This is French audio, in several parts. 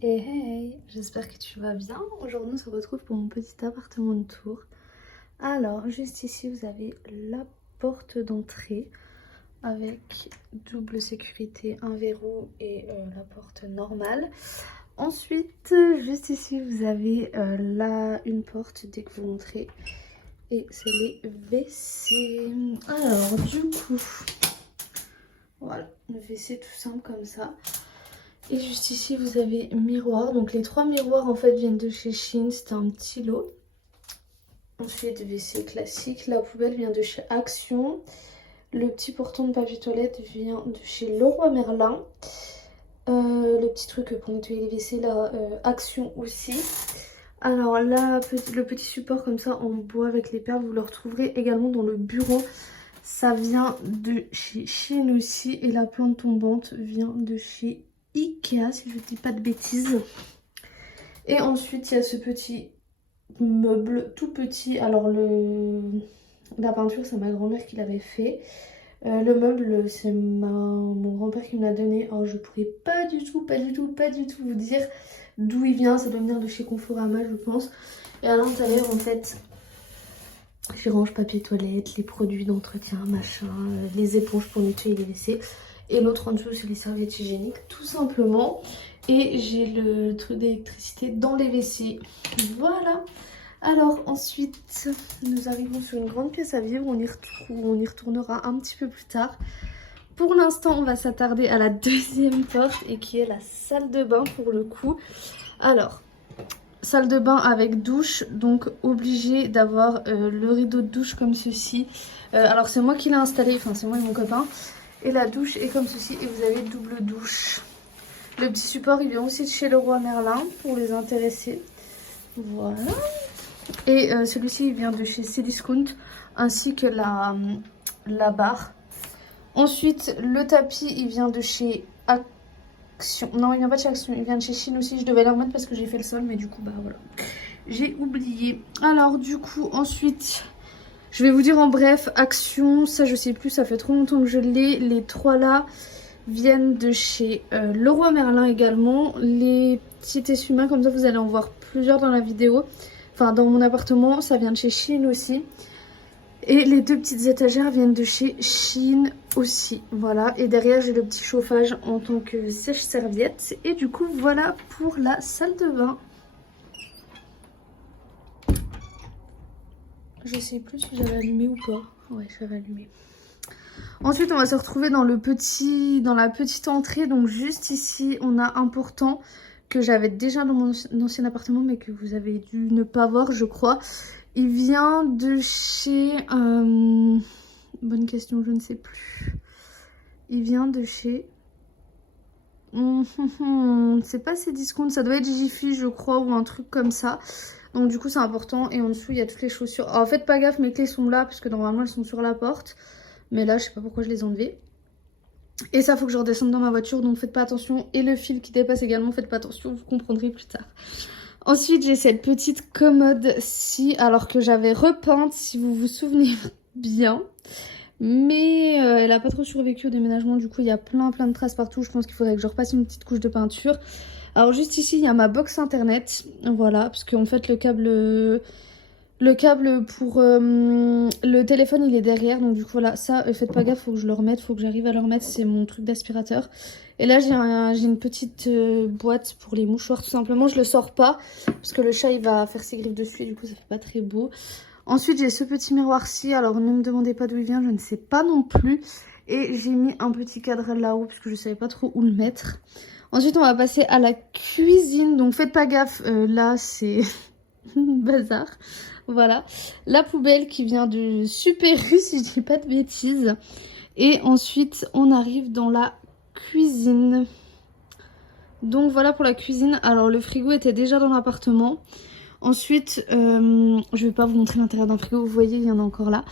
Et hey, j'espère que tu vas bien. Aujourd'hui, on se retrouve pour mon petit appartement de tour. Alors, juste ici, vous avez la porte d'entrée avec double sécurité, un verrou et la porte normale. Ensuite, juste ici, vous avez là une porte dès que vous entrez. Et c'est les WC. Alors, du coup, voilà, le WC tout simple comme ça. Et juste ici, vous avez miroir. Donc les trois miroirs en fait viennent de chez Shein. C'était un petit lot. Ensuite, WC classique. La poubelle vient de chez Action. Le petit portant de papier toilette vient de chez Leroy Merlin. Le petit truc pour nettoyer les WC, là, Action aussi. Alors là, le petit support comme ça en bois avec les perles, vous le retrouverez également dans le bureau. Ça vient de chez Shein aussi. Et la plante tombante vient de chez Ikea, si je ne dis pas de bêtises. Et ensuite, il y a ce petit meuble tout petit. Alors, la peinture, c'est ma grand-mère qui l'avait fait. Le meuble, c'est mon grand-père qui me l'a donné. Alors, je pourrais pas du tout vous dire d'où il vient. Ça doit venir de chez Conforama, je pense. Et à l'intérieur, en fait, j'y range papier toilette, les produits d'entretien, machin, les éponges pour nettoyer les WC. Et l'autre en dessous, c'est les serviettes hygiéniques, tout simplement. Et j'ai le truc d'électricité dans les WC. Voilà. Alors ensuite, nous arrivons sur une grande pièce à vivre. On y retournera un petit peu plus tard. Pour l'instant, on va s'attarder à la deuxième porte et qui est la salle de bain pour le coup. Alors, salle de bain avec douche, donc obligé d'avoir le rideau de douche comme ceci. Alors c'est moi qui l'ai installé, enfin c'est moi et mon copain. Et la douche est comme ceci et vous avez double douche. Le petit support il vient aussi de chez Leroy Merlin pour les intéressés. Voilà. Et celui-ci il vient de chez Cdiscount ainsi que la barre. Ensuite le tapis il vient de chez Action. Non, il vient pas de chez Action, il vient de chez Shein aussi. Je devais le remettre parce que j'ai fait le sol, mais du coup, bah voilà. J'ai oublié. Alors, du coup, ensuite, je vais vous dire en bref, Action, ça je sais plus, ça fait trop longtemps que je l'ai. Les trois là viennent de chez Leroy Merlin également. Les petits essuie-mains, comme ça, vous allez en voir plusieurs dans la vidéo. Enfin, dans mon appartement, ça vient de chez Shein aussi. Et les deux petites étagères viennent de chez Shein aussi. Voilà. Et derrière, j'ai le petit chauffage en tant que sèche-serviette. Et du coup, voilà pour la salle de bain. Je sais plus si j'avais allumé ou pas. Ouais, j'avais allumé. Ensuite, on va se retrouver dans la petite entrée. Donc, juste ici, on a un portant que j'avais déjà dans mon ancien appartement, mais que vous avez dû ne pas voir, je crois. Il vient de chez... bonne question, je ne sais plus. Il vient de chez... c'est pas Cdiscount, ça doit être Jiffy, je crois, ou un truc comme ça. Donc du coup, c'est important. Et en dessous, il y a toutes les chaussures. Alors, faites pas gaffe, mes clés sont là, parce que normalement, elles sont sur la porte. Mais là, je sais pas pourquoi je les ai enlevées. Et ça, faut que je redescende dans ma voiture, donc faites pas attention. Et le fil qui dépasse également, faites pas attention, vous comprendrez plus tard. Ensuite, j'ai cette petite commode-ci, alors que j'avais repeinte, si vous vous souvenez bien. Mais elle a pas trop survécu au déménagement, du coup, il y a plein de traces partout. Je pense qu'il faudrait que je repasse une petite couche de peinture. Alors, juste ici, il y a ma box internet, voilà, parce qu'en fait, le câble pour le téléphone, il est derrière. Donc, du coup, voilà, ça, faites pas gaffe, faut que je le remette, faut que j'arrive à le remettre. C'est mon truc d'aspirateur. Et là, j'ai une petite boîte pour les mouchoirs, tout simplement. Je le sors pas, parce que le chat, il va faire ses griffes dessus, et du coup, ça fait pas très beau. Ensuite, j'ai ce petit miroir-ci. Alors, ne me demandez pas d'où il vient, je ne sais pas non plus. Et j'ai mis un petit cadre là-haut, parce que je savais pas trop où le mettre. Ensuite, on va passer à la cuisine. Donc, faites pas gaffe, là, c'est bazar. Voilà. La poubelle qui vient de Super U, si je dis pas de bêtises. Et ensuite, on arrive dans la cuisine. Donc, voilà pour la cuisine. Alors, le frigo était déjà dans l'appartement. Ensuite, je vais pas vous montrer l'intérieur d'un frigo. Vous voyez, il y en a encore là.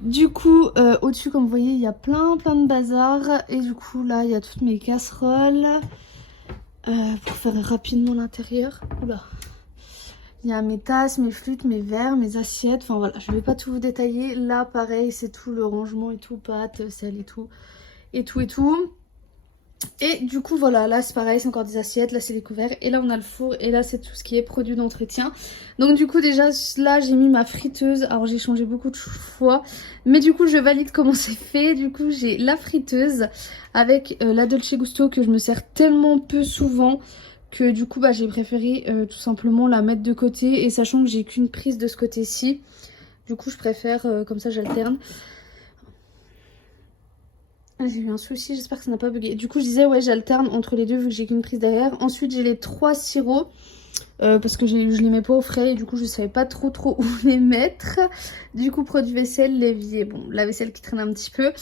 Du coup, au-dessus, comme vous voyez, il y a plein de bazar. Et du coup, là, il y a toutes mes casseroles. Pour faire rapidement l'intérieur. Oula. Il y a mes tasses, mes flûtes, mes verres, mes assiettes. Enfin voilà, je vais pas tout vous détailler. Là, pareil, c'est tout le rangement et tout, pâtes, sel et tout. Et du coup voilà, là c'est pareil, c'est encore des assiettes, là c'est les couverts, et là on a le four, et là c'est tout ce qui est produit d'entretien. Donc du coup déjà là j'ai mis ma friteuse, alors j'ai changé beaucoup de fois, mais du coup je valide comment c'est fait. Du coup j'ai la friteuse avec la Dolce Gusto que je me sers tellement peu souvent que du coup bah, j'ai préféré tout simplement la mettre de côté, et sachant que j'ai qu'une prise de ce côté-ci, du coup je préfère comme ça j'alterne. Ah, j'ai eu un souci, j'espère que ça n'a pas bugué. Du coup, je disais, ouais, j'alterne entre les deux vu que j'ai qu'une prise derrière. Ensuite, j'ai les 3 sirops parce que je les mets pas au frais et du coup, je savais pas trop où les mettre. Du coup, produit vaisselle, l'évier, bon, la vaisselle qui traîne un petit peu.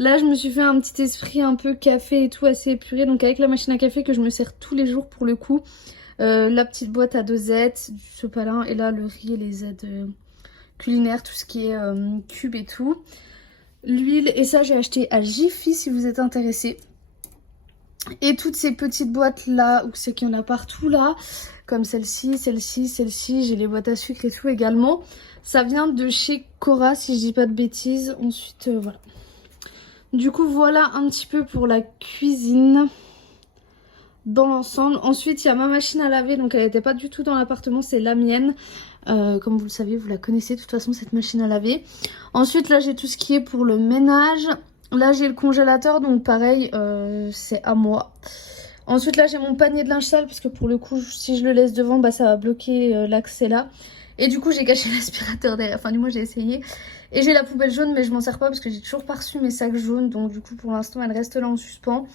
Là, je me suis fait un petit esprit un peu café et tout, assez épuré. Donc, avec la machine à café que je me sers tous les jours pour le coup. La petite boîte à dosettes, du sopalin et là, le riz et les aides culinaires, tout ce qui est cube et tout. L'huile, et ça j'ai acheté à Jiffy si vous êtes intéressé. Et toutes ces petites boîtes là, ou c'est qu'il y en a partout là, comme celle-ci, celle-ci, celle-ci, j'ai les boîtes à sucre et tout également. Ça vient de chez Cora si je dis pas de bêtises. Ensuite voilà. Du coup voilà un petit peu pour la cuisine dans l'ensemble. Ensuite il y a ma machine à laver, donc elle n'était pas du tout dans l'appartement, c'est la mienne. Comme vous le savez, vous la connaissez de toute façon cette machine à laver. Ensuite là j'ai tout ce qui est pour le ménage. Là j'ai le congélateur, donc pareil c'est à moi. Ensuite là j'ai mon panier de linge sale parce que pour le coup si je le laisse devant bah ça va bloquer l'accès là. Et du coup j'ai caché l'aspirateur derrière, enfin du moins j'ai essayé. Et j'ai la poubelle jaune mais je m'en sers pas parce que j'ai toujours pas reçu mes sacs jaunes. Donc du coup pour l'instant elle reste là en suspens.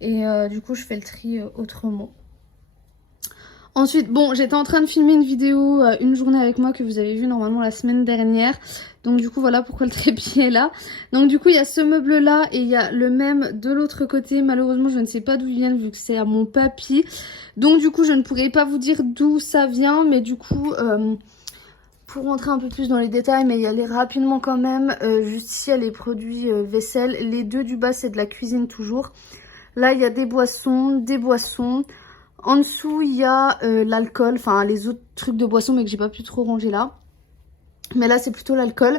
Et du coup je fais le tri autrement. Ensuite, bon, j'étais en train de filmer une vidéo, une journée avec moi que vous avez vu normalement la semaine dernière. Donc du coup, voilà pourquoi le trépied est là. Donc du coup, il y a ce meuble-là et il y a le même de l'autre côté. Malheureusement, je ne sais pas d'où ils viennent vu que c'est à mon papy. Donc du coup, je ne pourrais pas vous dire d'où ça vient. Mais du coup, pour rentrer un peu plus dans les détails, mais y aller rapidement quand même. Juste ici, il y a les produits vaisselle. Les deux du bas, c'est de la cuisine toujours. Là, il y a des boissons, des boissons. En dessous, il y a l'alcool, enfin les autres trucs de boisson, mais que j'ai pas pu trop ranger là. Mais là, c'est plutôt l'alcool.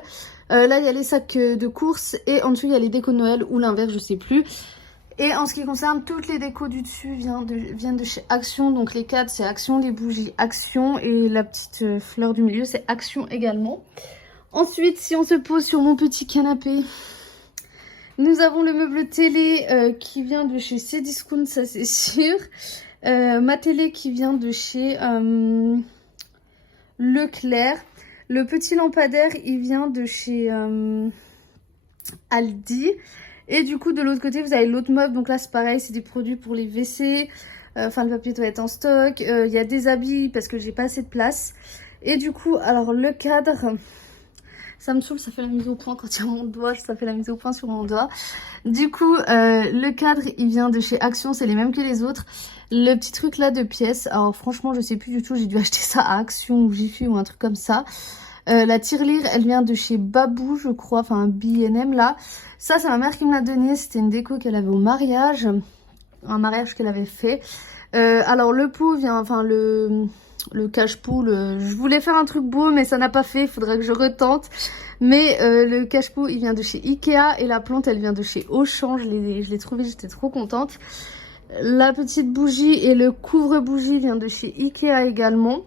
Là, il y a les sacs de courses et en dessous, il y a les décos de Noël ou l'inverse, je sais plus. Et en ce qui concerne toutes les décos du dessus, viennent de chez Action. Donc les cadres, c'est Action, les bougies, Action. Et la petite fleur du milieu, c'est Action également. Ensuite, si on se pose sur mon petit canapé, nous avons le meuble télé qui vient de chez Cdiscount, ça c'est sûr. Ma télé qui vient de chez Leclerc. Le petit lampadaire, il vient de chez Aldi. Et du coup, de l'autre côté, vous avez l'autre meuble. Donc là, c'est pareil, c'est des produits pour les WC. Enfin, le papier toilette en stock. Il y a des habits parce que j'ai pas assez de place. Et du coup, alors le cadre... Ça me saoule, ça fait la mise au point quand il y a mon doigt, ça fait la mise au point sur mon doigt. Du coup, le cadre, il vient de chez Action, c'est les mêmes que les autres. Le petit truc là de pièces, alors franchement, je sais plus du tout, j'ai dû acheter ça à Action ou Jiffy ou un truc comme ça. La tirelire, elle vient de chez Babou, je crois, enfin un B&M là. Ça, c'est ma mère qui me l'a donné, c'était une déco qu'elle avait au mariage, un mariage qu'elle avait fait. Alors le pot vient, enfin le cache-pot, je voulais faire un truc beau mais ça n'a pas fait, il faudrait que je retente. Mais le cache-pot il vient de chez Ikea et la plante elle vient de chez Auchan, je l'ai trouvé, j'étais trop contente. La petite bougie et le couvre-bougie vient de chez Ikea également.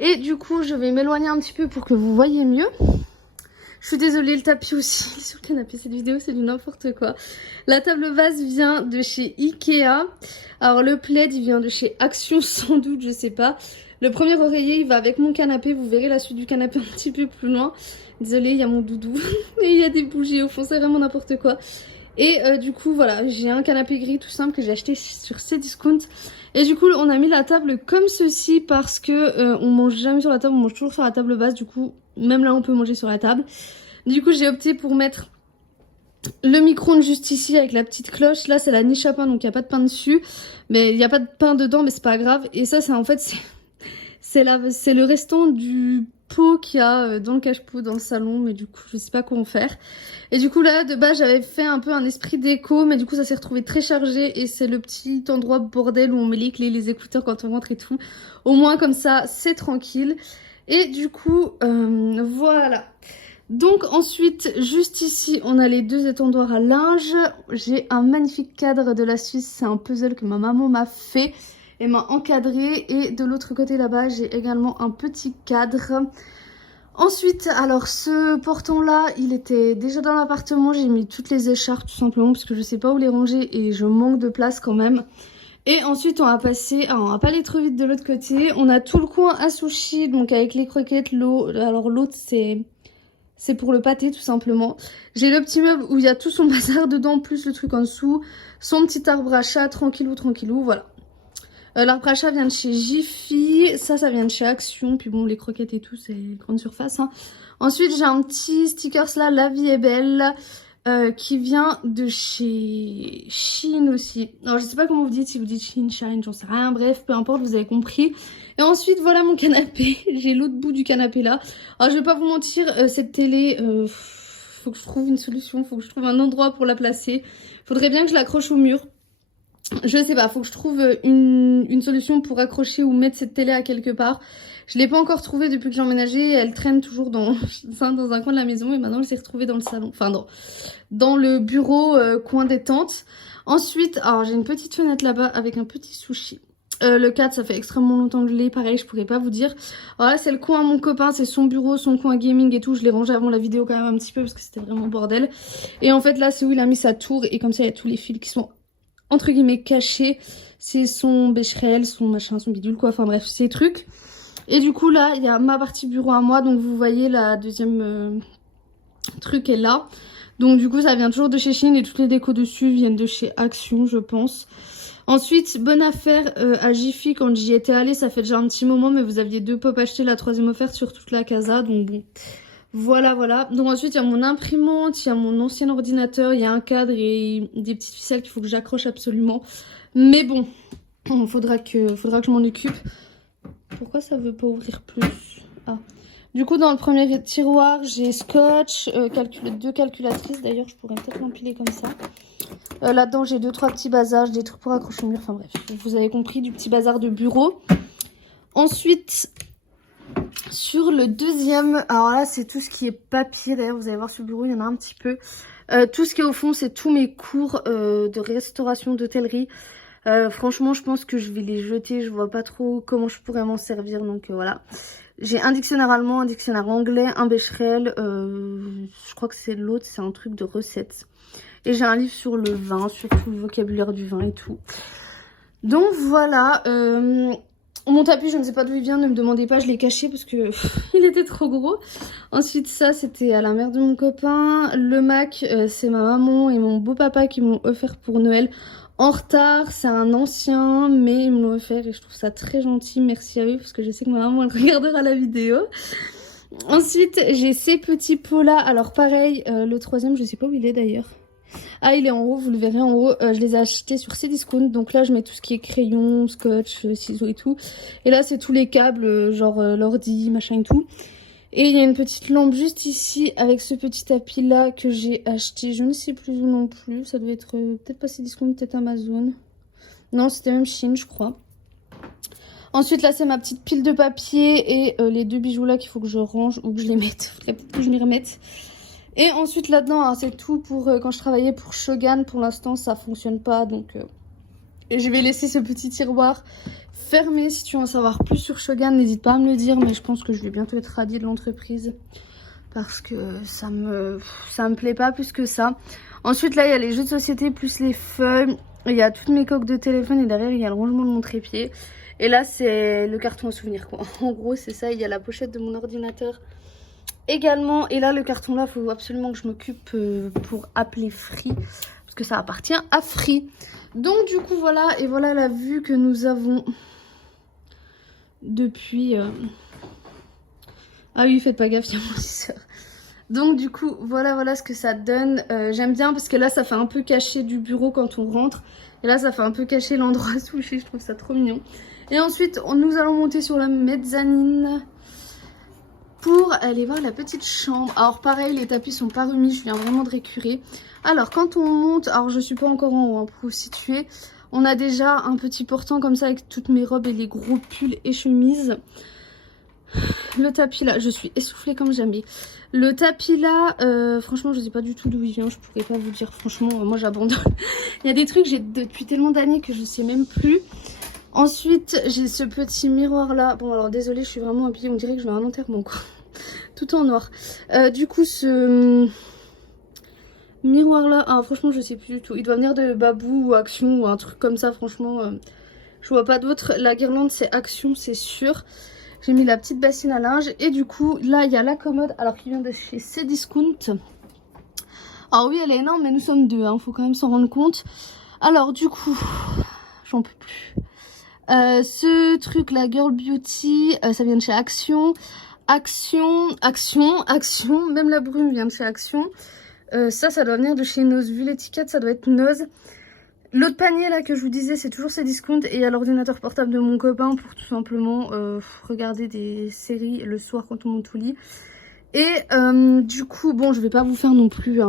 Et du coup je vais m'éloigner un petit peu pour que vous voyez mieux. Je suis désolée, le tapis aussi, il est sur le canapé, cette vidéo c'est du n'importe quoi. La table vase vient de chez Ikea. Alors le plaid il vient de chez Action sans doute, je sais pas. Le premier oreiller il va avec mon canapé, vous verrez la suite du canapé un petit peu plus loin. Désolée, il y a mon doudou et il y a des bougies au fond, c'est vraiment n'importe quoi. Et du coup voilà, j'ai un canapé gris tout simple que j'ai acheté sur Cdiscount. Et du coup on a mis la table comme ceci parce que on mange jamais sur la table, on mange toujours sur la table basse. Du coup même là on peut manger sur la table. Du coup j'ai opté pour mettre le micro-ondes juste ici avec la petite cloche. Là c'est la niche à pain donc il n'y a pas de pain dessus. Mais il n'y a pas de pain dedans mais c'est pas grave. Et ça c'est en fait c'est le restant du pot qu'il y a dans le cache-pot dans le salon. Mais du coup je sais pas quoi en faire. Et du coup là de base j'avais fait un peu un esprit déco. Mais du coup ça s'est retrouvé très chargé. Et c'est le petit endroit bordel où on met les clés, les écouteurs quand on rentre et tout. Au moins comme ça c'est tranquille. Et du coup voilà. Donc ensuite, juste ici, on a les 2 étendoirs à linge. J'ai un magnifique cadre de la Suisse, c'est un puzzle que ma maman m'a fait et m'a encadré. Et de l'autre côté là-bas, j'ai également un petit cadre. Ensuite, alors ce portant là, il était déjà dans l'appartement. J'ai mis toutes les écharpes tout simplement parce que je sais pas où les ranger et je manque de place quand même. Et ensuite, on va passer, on va pas aller trop vite de l'autre côté. On a tout le coin à sushi, donc avec les croquettes, l'eau. Alors l'autre, c'est pour le pâté tout simplement. J'ai le petit meuble où il y a tout son bazar dedans, plus le truc en dessous. Son petit arbre à chat, tranquillou, tranquillou, voilà. L'arbre à chat vient de chez Jiffy, ça vient de chez Action. Puis bon, les croquettes et tout, c'est grande surface. Hein. Ensuite, j'ai un petit stickers là, La vie est belle, qui vient de chez Shein aussi. Alors, je sais pas comment vous dites, si vous dites Shein, Shine, j'en sais rien. Bref, peu importe, vous avez compris. Et ensuite, voilà mon canapé. J'ai l'autre bout du canapé là. Alors, je vais pas vous mentir, cette télé, faut que je trouve une solution, faut que je trouve un endroit pour la placer. Faudrait bien que je l'accroche au mur. Je sais pas, faut que je trouve une solution pour accrocher ou mettre cette télé à quelque part. Je l'ai pas encore trouvée depuis que j'ai emménagé. Elle traîne toujours dans un coin de la maison et maintenant elle s'est retrouvée dans le salon. Enfin dans le bureau coin détente. Ensuite, alors j'ai une petite fenêtre là-bas avec un petit sushi. Le 4, ça fait extrêmement longtemps que je l'ai. Pareil, je pourrais pas vous dire. Alors là, c'est le coin à mon copain. C'est son bureau, son coin gaming et tout. Je l'ai rangé avant la vidéo quand même un petit peu parce que c'était vraiment bordel. Et en fait, là, c'est où il a mis sa tour. Et comme ça, il y a tous les fils qui sont entre guillemets caché, c'est son bécherel, son machin, son bidule quoi, enfin bref, ces trucs. Et du coup là, il y a ma partie bureau à moi, donc vous voyez la deuxième truc est là. Donc du coup ça vient toujours de chez Shein et toutes les décos dessus viennent de chez Action je pense. Ensuite, bonne affaire à Jiffy, quand j'y étais allée, ça fait déjà un petit moment, mais vous aviez 2 pop achetés, la 3e offerte sur toute la casa, donc bon... Voilà, voilà. Donc ensuite, il y a mon imprimante, il y a mon ancien ordinateur, il y a un cadre et des petites ficelles qu'il faut que j'accroche absolument. Mais bon, faudra que je m'en occupe. Pourquoi ça veut pas ouvrir plus? Ah. Du coup, dans le premier tiroir, j'ai scotch, 2 calculatrices. D'ailleurs, je pourrais peut-être l'empiler comme ça. Là-dedans, j'ai 2-3 petits bazars, des trucs pour accrocher au mur. Enfin bref, vous avez compris, du petit bazar de bureau. Ensuite... Sur le deuxième, alors là c'est tout ce qui est papier, d'ailleurs vous allez voir sur le bureau il y en a un petit peu. Tout ce qui est au fond c'est tous mes cours de restauration d'hôtellerie. Franchement je pense que je vais les jeter, je vois pas trop comment je pourrais m'en servir donc voilà. J'ai un dictionnaire allemand, un dictionnaire anglais, un bécherel, je crois que c'est l'autre, c'est un truc de recettes. Et j'ai un livre sur le vin, sur tout le vocabulaire du vin et tout. Donc voilà, mon tapis, je ne sais pas d'où il vient, ne me demandez pas, je l'ai caché parce que il était trop gros. Ensuite, ça, c'était à la mère de mon copain. Le Mac, c'est ma maman et mon beau-papa qui m'ont offert pour Noël. En retard, c'est un ancien, mais ils me l'ont offert et je trouve ça très gentil. Merci à eux parce que je sais que ma maman, elle regardera la vidéo. Ensuite, j'ai ces petits pots-là. Alors pareil, le 3e, je sais pas où il est d'ailleurs. Ah, il est en haut, vous le verrez en haut. Je les ai achetés sur Cdiscount. Donc là, je mets tout ce qui est crayon, scotch, ciseaux et tout. Et là, c'est tous les câbles, genre l'ordi, machin et tout. Et il y a une petite lampe juste ici avec ce petit tapis là que j'ai acheté. Je ne sais plus où non plus. Ça devait être peut-être pas Cdiscount, peut-être Amazon. Non, c'était même Shein, je crois. Ensuite, là, c'est ma petite pile de papier et les 2 bijoux là qu'il faut que je range ou que je les mette. Faudrait peut-être que je m'y remette. Et ensuite là-dedans, c'est tout pour quand je travaillais pour Shogun. Pour l'instant, ça fonctionne pas. Donc, je vais laisser ce petit tiroir fermé. Si tu veux en savoir plus sur Shogun, n'hésite pas à me le dire. Mais je pense que je vais bientôt être radiée de l'entreprise. Parce que ça me plaît pas plus que ça. Ensuite, là, il y a les jeux de société plus les feuilles. Il y a toutes mes coques de téléphone. Et derrière, il y a le rangement de mon trépied. Et là, c'est le carton à souvenirs, quoi. En gros, c'est ça. Il y a la pochette de mon ordinateur également. Et là, le carton là, il faut absolument que je m'occupe pour appeler Free. Parce que ça appartient à Free. Donc, du coup, voilà. Et voilà la vue que nous avons depuis... Ah oui, faites pas gaffe, il y a mon lisseur. Donc, du coup, voilà ce que ça donne. J'aime bien parce que là, ça fait un peu cacher du bureau quand on rentre. Et là, ça fait un peu cacher l'endroit sous le je trouve ça trop mignon. Et ensuite, nous allons monter sur la mezzanine pour aller voir la petite chambre. Alors pareil, les tapis sont pas remis, je viens vraiment de récurer. Alors quand on monte, alors je suis pas encore en haut hein, pour vous situer, on a déjà un petit portant comme ça avec toutes mes robes et les gros pulls et chemises. Le tapis là, je suis essoufflée comme jamais. Le tapis là, franchement je sais pas du tout d'où il vient, je pourrais pas vous dire. Franchement moi j'abandonne. Il y a des trucs j'ai depuis tellement d'années que je sais même plus. Ensuite j'ai ce petit miroir là. Bon alors désolée, je suis vraiment habillée, on dirait que je vais à un enterrement quoi. Tout en noir. Du coup ce miroir là, ah, franchement je sais plus du tout. Il doit venir de Babou ou Action ou un truc comme ça, franchement je vois pas d'autre. La guirlande c'est Action c'est sûr. J'ai mis la petite bassine à linge. Et du coup, là, il y a la commode. Alors, qui vient de chez Cdiscount. Alors oui, elle est énorme, mais nous sommes deux. Hein, faut quand même s'en rendre compte. Alors, du coup, j'en peux plus. Ce truc, la Girl Beauty, ça vient de chez Action. Action. Même la brume vient de chez Action. Ça doit venir de chez Nose. Vu l'étiquette, ça doit être Nose. L'autre panier là que je vous disais, c'est toujours Cdiscount et il y a l'ordinateur portable de mon copain pour tout simplement regarder des séries le soir quand on monte au lit. Et du coup, bon, je vais pas vous faire non plus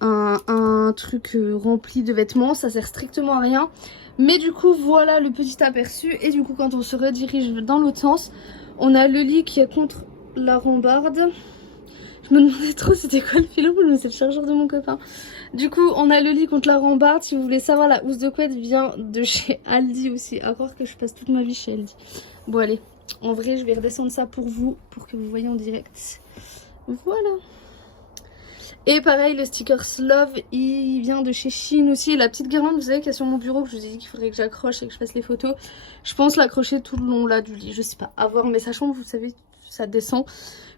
un truc rempli de vêtements, ça sert strictement à rien. Mais du coup, voilà le petit aperçu. Et du coup, quand on se redirige dans l'autre sens, on a le lit qui est contre la rambarde. Je me demandais trop c'était quoi le filon, mais c'est le chargeur de mon copain. Du coup, on a le lit contre la rambarde. Si vous voulez savoir, la housse de couette vient de chez Aldi aussi. À croire que je passe toute ma vie chez Aldi. Bon, allez. En vrai, je vais redescendre ça pour vous, pour que vous voyez en direct. Voilà. Et pareil, le sticker Love, il vient de chez Shein aussi. Et la petite guirlande, vous savez, qu'il y a sur mon bureau, que je vous ai dit qu'il faudrait que j'accroche et que je fasse les photos. Je pense l'accrocher tout le long là du lit. Je sais pas, à voir. Mais sachant que vous savez, ça descend.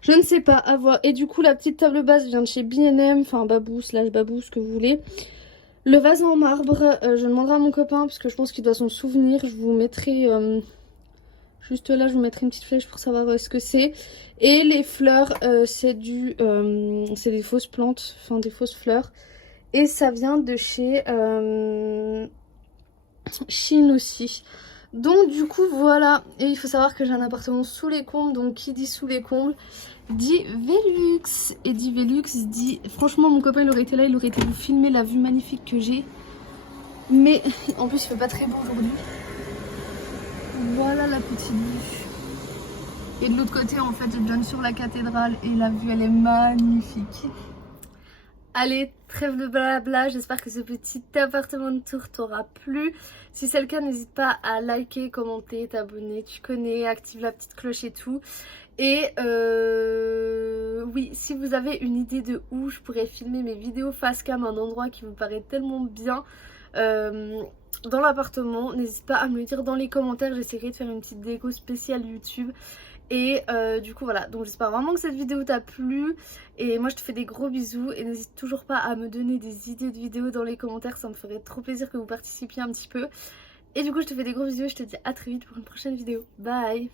Je ne sais pas, à voir. Et du coup, la petite table basse vient de chez B&M, enfin Babou / Babou, ce que vous voulez. Le vase en marbre, je demanderai à mon copain, parce que je pense qu'il doit s'en souvenir. Je vous mettrai, juste là, je vous mettrai une petite flèche pour savoir ce que c'est. Et les fleurs, c'est des fausses plantes, enfin des fausses fleurs. Et ça vient de chez Shein aussi. Donc du coup voilà, et il faut savoir que j'ai un appartement sous les combles, donc qui dit sous les combles dit Velux. Et dit Velux dit, franchement mon copain il aurait été là, il aurait été vous filmer la vue magnifique que j'ai. Mais en plus il fait pas très beau aujourd'hui. Voilà la petite vue. Et de l'autre côté en fait je donne sur la cathédrale et la vue elle est magnifique. Allez, trêve de blabla, j'espère que ce petit appartement de tour t'aura plu. Si c'est le cas, n'hésite pas à liker, commenter, t'abonner, tu connais, active la petite cloche et tout. Et oui, si vous avez une idée de où je pourrais filmer mes vidéos face cam, un endroit qui vous paraît tellement bien dans l'appartement, n'hésite pas à me le dire dans les commentaires, j'essaierai de faire une petite déco spéciale YouTube. Et du coup voilà, donc j'espère vraiment que cette vidéo t'a plu. Et moi je te fais des gros bisous. Et n'hésite toujours pas à me donner des idées de vidéos dans les commentaires. Ça me ferait trop plaisir que vous participiez un petit peu. Et du coup je te fais des gros bisous et je te dis à très vite pour une prochaine vidéo. Bye.